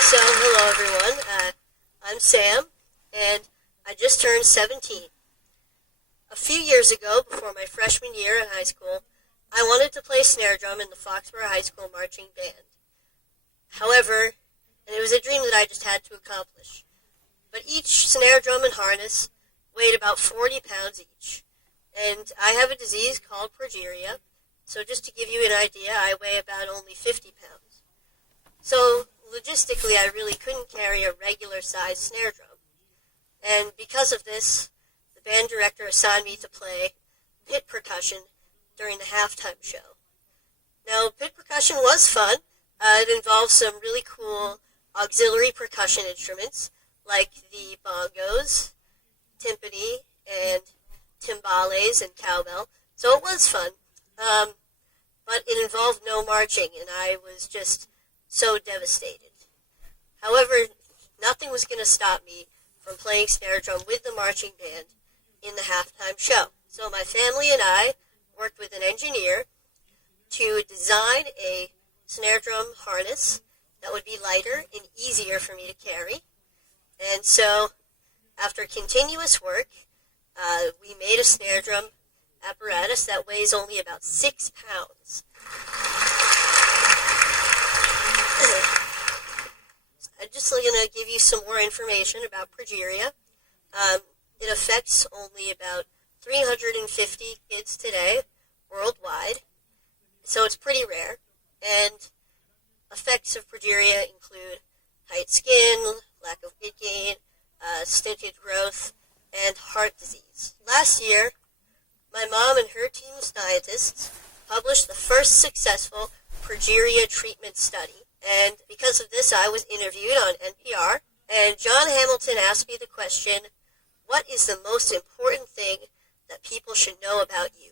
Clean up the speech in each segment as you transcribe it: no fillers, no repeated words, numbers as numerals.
Hello everyone. I'm Sam, and I just turned 17. A few years ago, before my freshman year in high school, I wanted to play snare drum in the Foxborough High School marching band. However, and it was a dream that I just had to accomplish, but each snare drum and harness weighed about 40 pounds each, and I have a disease called progeria, so just to give you an idea, I weigh about only 50 pounds. So, logistically, I really couldn't carry a regular-sized snare drum. And because of this, the band director assigned me to play pit percussion during the halftime show. Now, pit percussion was fun. It involved some really cool auxiliary percussion instruments, like the bongos, timpani, and timbales and cowbell. So it was fun. But it involved no marching, and I was just so devastated. However, nothing was going to stop me from playing snare drum with the marching band in the halftime show. So my family and I worked with an engineer to design a snare drum harness that would be lighter and easier for me to carry. And so, after continuous work, we made a snare drum apparatus that weighs only about 6 pounds. I'm just going to give you some more information about progeria. It affects only about 350 kids today worldwide, so it's pretty rare. And effects of progeria include tight skin, lack of weight gain, stunted growth, and heart disease. Last year, my mom and her team of scientists published the first successful progeria treatment study. And because of this, I was interviewed on NPR, and John Hamilton asked me the question, what is the most important thing that people should know about you?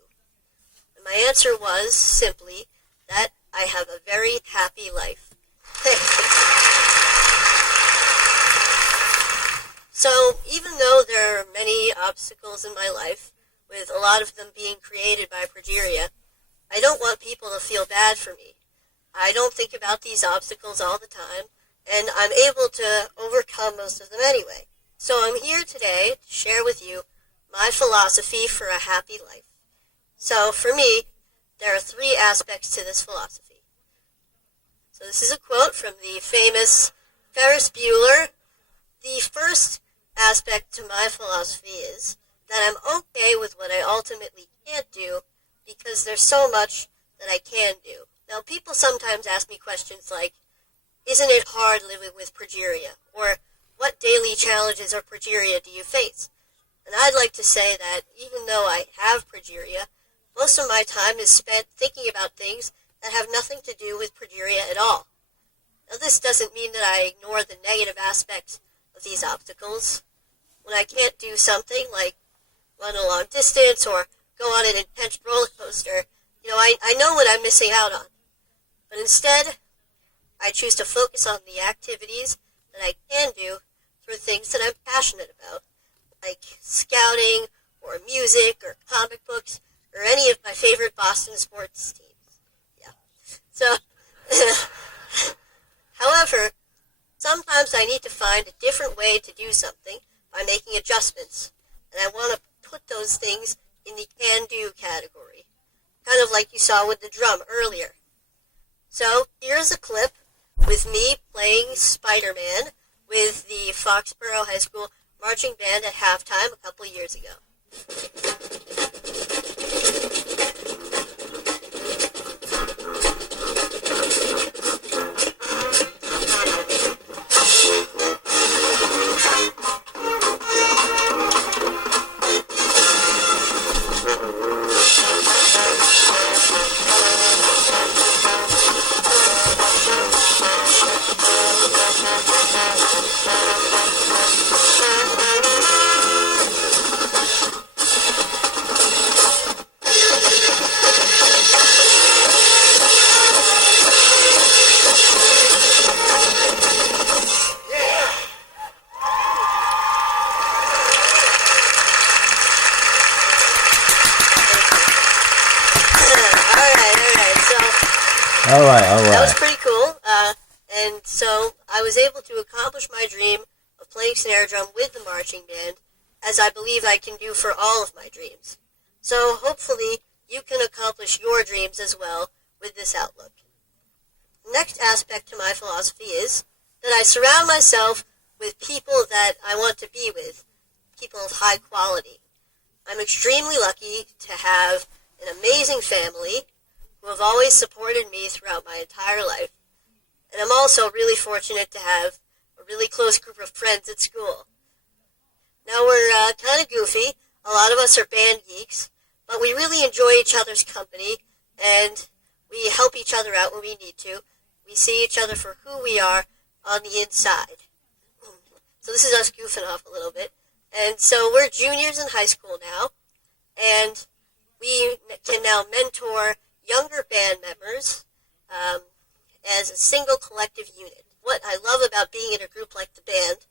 And my answer was simply that I have a very happy life. So, even though there are many obstacles in my life, with a lot of them being created by progeria, I don't want people to feel bad for me. I don't think about these obstacles all the time, and I'm able to overcome most of them anyway. So I'm here today to share with you my philosophy for a happy life. So for me, there are 3 aspects to this philosophy. So this is a quote from the famous Ferris Bueller. The first aspect to my philosophy is that I'm okay with what I ultimately can't do because there's so much that I can do. Now, people sometimes ask me questions like, isn't it hard living with progeria? Or, what daily challenges or progeria do you face? And I'd like to say that even though I have progeria, most of my time is spent thinking about things that have nothing to do with progeria at all. Now, this doesn't mean that I ignore the negative aspects of these obstacles. When I can't do something like run a long distance or go on an intense roller coaster, I know what I'm missing out on. But instead, I choose to focus on the activities that I can do through things that I'm passionate about, like scouting, or music, or comic books, or any of my favorite Boston sports teams. Yeah. So, however, sometimes I need to find a different way to do something by making adjustments, and I want to put those things in the can-do category, kind of like you saw with the drum earlier. So, here's a clip with me playing Spider-Man with the Foxborough High School marching band at halftime a couple years ago. All right. All right. That was pretty cool. And so I was able to accomplish my dream of playing snare drum with the marching band, as I believe I can do for all of my dreams. So hopefully you can accomplish your dreams as well with this outlook. The next aspect to my philosophy is that I surround myself with people that I want to be with, people of high quality. I'm extremely lucky to have an amazing family who have always supported me throughout my entire life. And I'm also really fortunate to have a really close group of friends at school. Now we're kind of goofy. A lot of us are band geeks, but we really enjoy each other's company, and we help each other out when we need to. We see each other for who we are on the inside. So this is us goofing off a little bit. And so we're juniors in high school now, and we can now mentor younger band members as a single collective unit. What I love about being in a group like the band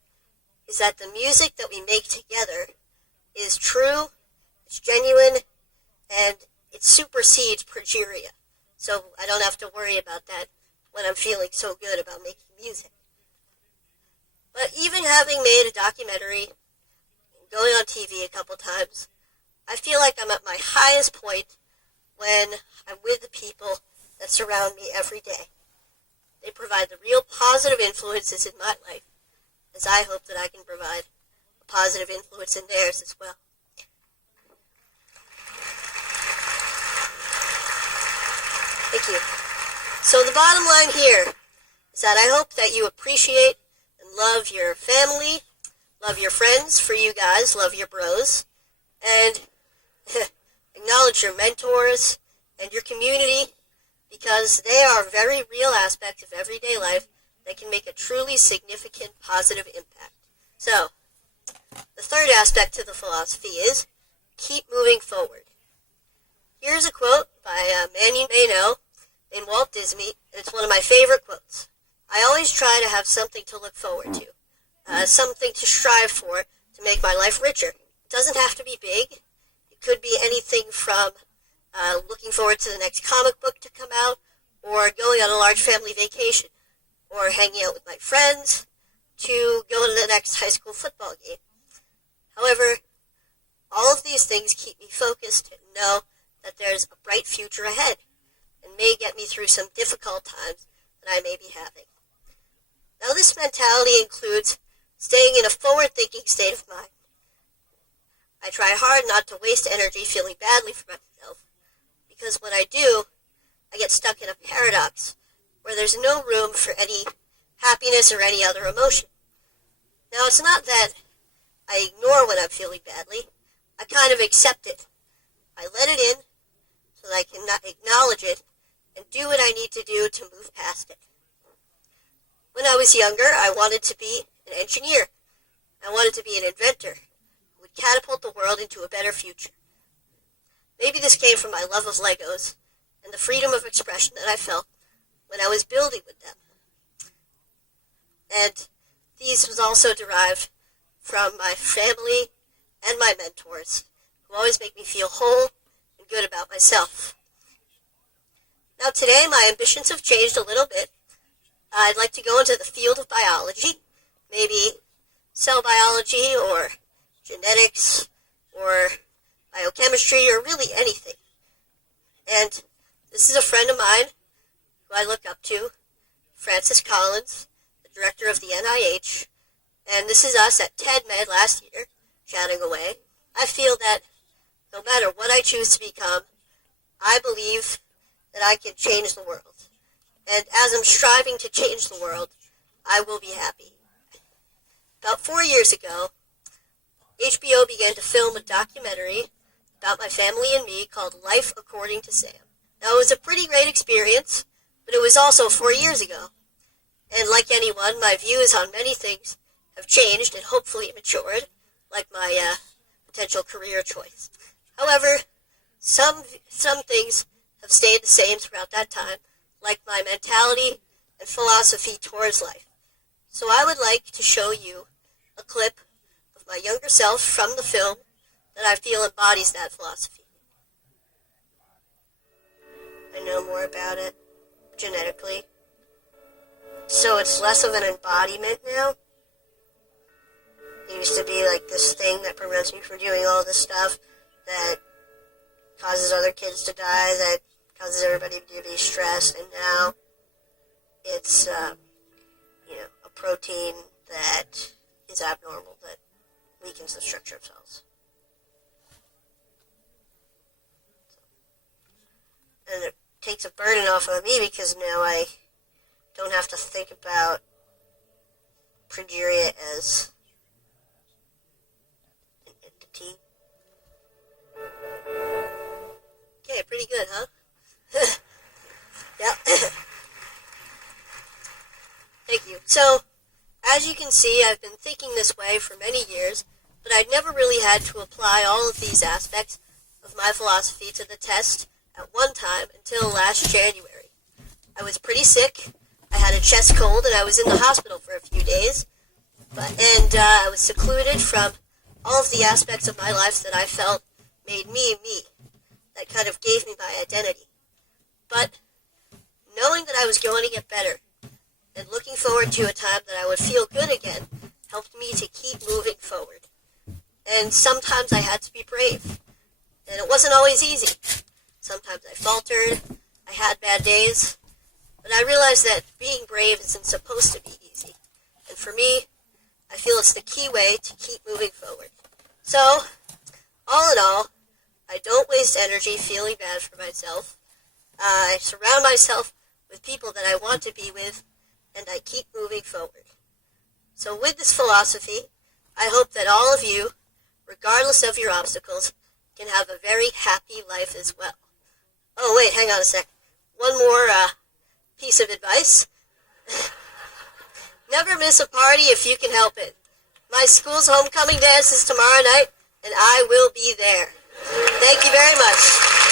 is that the music that we make together is true, it's genuine, and it supersedes progeria. So I don't have to worry about that when I'm feeling so good about making music. But even having made a documentary, going on TV a couple times, I feel like I'm at my highest point when I'm with the people that surround me every day. They provide the real positive influences in my life, as I hope that I can provide a positive influence in theirs as well. Thank you. So the bottom line here is that I hope that you appreciate and love your family, love your friends, for you guys, love your bros, and acknowledge your mentors and your community, because they are very real aspects of everyday life that can make a truly significant positive impact. So, the third aspect to the philosophy is keep moving forward. Here's a quote by a man you may know named Walt Disney, and it's one of my favorite quotes. I always try to have something to look forward to, something to strive for to make my life richer. It doesn't have to be big. It could be anything from looking forward to the next comic book to come out, or going on a large family vacation, or hanging out with my friends, to going to the next high school football game. However, all of these things keep me focused and know that there's a bright future ahead, and may get me through some difficult times that I may be having. Now, this mentality includes staying in a forward-thinking state of mind. I try hard not to waste energy feeling badly for myself, because when I do, I get stuck in a paradox where there's no room for any happiness or any other emotion. Now, it's not that I ignore when I'm feeling badly. I kind of accept it. I let it in so that I can acknowledge it and do what I need to do to move past it. When I was younger, I wanted to be an engineer. I wanted to be an inventor who would catapult the world into a better future. Maybe this came from my love of Legos and the freedom of expression that I felt when I was building with them. And these was also derived from my family and my mentors, who always make me feel whole and good about myself. Now today, my ambitions have changed a little bit. I'd like to go into the field of biology, maybe cell biology or genetics or biochemistry or really anything. And this is a friend of mine who I look up to, Francis Collins, the director of the NIH, and this is us at TED Med last year, chatting away. I feel that no matter what I choose to become, I believe that I can change the world. And as I'm striving to change the world, I will be happy. About 4 years ago, HBO began to film a documentary about my family and me called Life According to Sam. Now, it was a pretty great experience, but it was also 4 years ago. And like anyone, my views on many things have changed and hopefully matured, like my potential career choice. However, some things have stayed the same throughout that time, like my mentality and philosophy towards life. So I would like to show you a clip of my younger self from the film that I feel embodies that philosophy. I know more about it genetically. So it's less of an embodiment now. It used to be like this thing that prevents me from doing all this stuff that causes other kids to die, that causes everybody to be stressed, and now it's, a protein that is abnormal, that weakens the structure of cells. And it takes a burden off of me because now I don't have to think about progeria as an entity. Okay, pretty good, huh? Yep. Thank you. So, as you can see, I've been thinking this way for many years, but I'd never really had to apply all of these aspects of my philosophy to the test at one time until last January. I was pretty sick. I had a chest cold, and I was in the hospital for a few days. I was secluded from all of the aspects of my life that I felt made me me. That kind of gave me my identity. But knowing that I was going to get better and looking forward to a time that I would feel good again helped me to keep moving forward. And sometimes I had to be brave. And it wasn't always easy. Sometimes I faltered. I had bad days. But I realized that being brave isn't supposed to be easy. And for me, I feel it's the key way to keep moving forward. So, all in all, I don't waste energy feeling bad for myself. I surround myself with people that I want to be with, and I keep moving forward. So with this philosophy, I hope that all of you, regardless of your obstacles, can have a very happy life as well. Oh, wait, hang on a sec. One more piece of advice. Never miss a party if you can help it. My school's homecoming dance is tomorrow night, and I will be there. Thank you very much.